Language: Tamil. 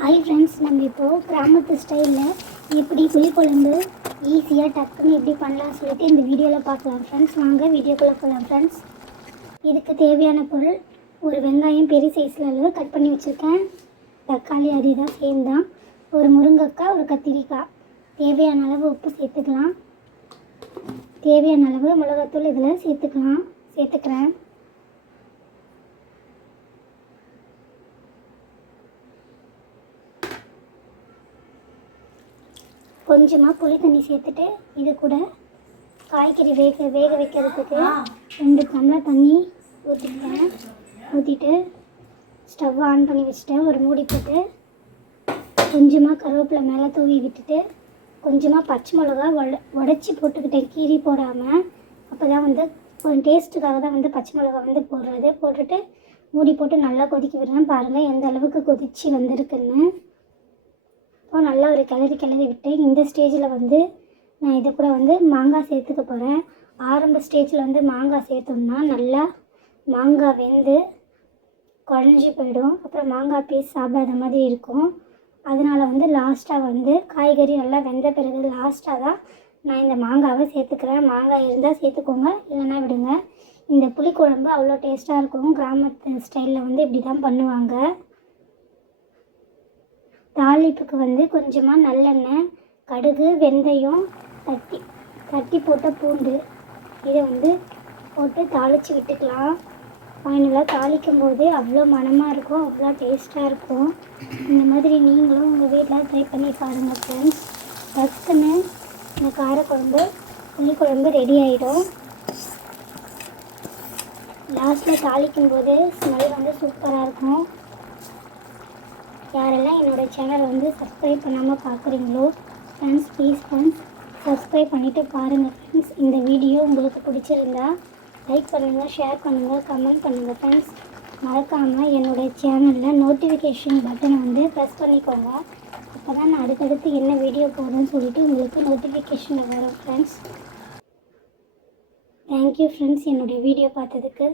ஹாய் ஃப்ரெண்ட்ஸ், நம்ம இப்போது கிராமத்து ஸ்டைலில் எப்படி புளிக்குழம்பு ஈஸியாக டக்குன்னு எப்படி பண்ணலாம்னு சொல்லிட்டு இந்த வீடியோவில் பார்க்கலாம் ஃப்ரெண்ட்ஸ். வாங்க வீடியோக்குள்ளே போகலாம் ஃப்ரெண்ட்ஸ். இதுக்கு தேவையான பொருள், ஒரு வெங்காயம் பெரிய சைஸில் அளவு கட் பண்ணி வச்சுருக்கேன். தக்காளி அதே தான், சேம் தான். ஒரு முருங்கைக்காய், ஒரு கத்திரிக்காய். தேவையான அளவு உப்பு சேர்த்துக்கலாம். தேவையான அளவு மிளகாத்தூள் இதில் சேர்த்துக்கிறேன். கொஞ்சமாக புளி தண்ணி சேர்த்துட்டு இது கூட காய்கறி வேக வைக்கிறதுக்கு 2 டம்ளர் தண்ணி ஊற்றிட்டு ஸ்டவ் ஆன் பண்ணி வச்சுட்டேன். ஒரு மூடி போட்டு கொஞ்சமாக கருவேப்பிலை மேலே தூவி விட்டுட்டு கொஞ்சமாக பச்சை மிளகா உடச்சி போட்டுக்கிட்டேன், கீரி போடாமல். அப்போ தான் கொஞ்சம் டேஸ்ட்டுக்காக தான் பச்சை மிளகா போட்டுட்டு மூடி போட்டு நல்லா கொதிக்க விடுறேன். பாருங்கள் எந்த அளவுக்கு கொதித்து வந்திருக்குன்னு. இப்போ நல்லா ஒரு கிளறி விட்டு இந்த ஸ்டேஜில் நான் இதை கூட மாங்காய் சேர்த்துக்க போகிறேன். ஆரம்ப ஸ்டேஜில் மாங்காய் சேர்த்தோம்னா நல்லா மாங்காய் வெந்து குழஞ்சி போயிடும். அப்புறம் மாங்காய் பீஸ் சாப்பிடாத மாதிரி இருக்கும். அதனால் லாஸ்ட்டாக காய்கறி நல்லா வெந்த பிறகு லாஸ்ட்டாக தான் நான் இந்த மாங்காவை சேர்த்துக்கிறேன். மாங்காய் இருந்தால் சேர்த்துக்கோங்க, இல்லைன்னா விடுங்க. இந்த புளிக்குழம்பு அவ்வளோ டேஸ்ட்டாக இருக்கும். கிராமத்து ஸ்டைலில் இப்படி தான் பண்ணுவாங்க. தாளிப்புக்கு கொஞ்சமாக நல்லெண்ணெய், கடுகு, வெந்தயம், தட்டி போட்ட பூண்டு இதை போட்டு தாளித்து விட்டுக்கலாம். ஃபைனலாக தாளிக்கும் போது அவ்வளோ மணமாக இருக்கும், அவ்வளோ டேஸ்ட்டாக இருக்கும். இந்த மாதிரி நீங்களும் உங்கள் வீட்டில் ட்ரை பண்ணி பாருங்கள் ஃப்ரெண்ட்ஸ். டக்குன்னு இந்த காரக்குழம்பு புளிக்குழம்பு ரெடி ஆகிடும். லாஸ்ட்டில் தாளிக்கும் போது ஸ்மெல் சூப்பராக இருக்கும். யாரெல்லாம் என்னோடய சேனலை சப்ஸ்கிரைப் பண்ணாமல் பார்க்குறீங்களோ ஃப்ரெண்ட்ஸ், ப்ளீஸ் ஃப்ரெண்ட்ஸ் சப்ஸ்கிரைப் பண்ணிவிட்டு பாருங்கள் ஃப்ரெண்ட்ஸ். இந்த வீடியோ உங்களுக்கு பிடிச்சிருந்தா லைக் பண்ணுங்கள், ஷேர் பண்ணுங்கள், கமெண்ட் பண்ணுங்கள் ஃப்ரெண்ட்ஸ். மறக்காமல் என்னோடய சேனலில் நோட்டிஃபிகேஷன் பட்டனை ப்ரெஸ் பண்ணிக்கோங்க. அப்போ தான் நான் அடுத்தடுத்து என்ன வீடியோ போடுறேன்னு சொல்லிட்டு உங்களுக்கு நோட்டிஃபிகேஷன் வரும் ஃப்ரெண்ட்ஸ். தேங்க்யூ ஃப்ரெண்ட்ஸ் என்னுடைய வீடியோ பார்த்ததுக்கு.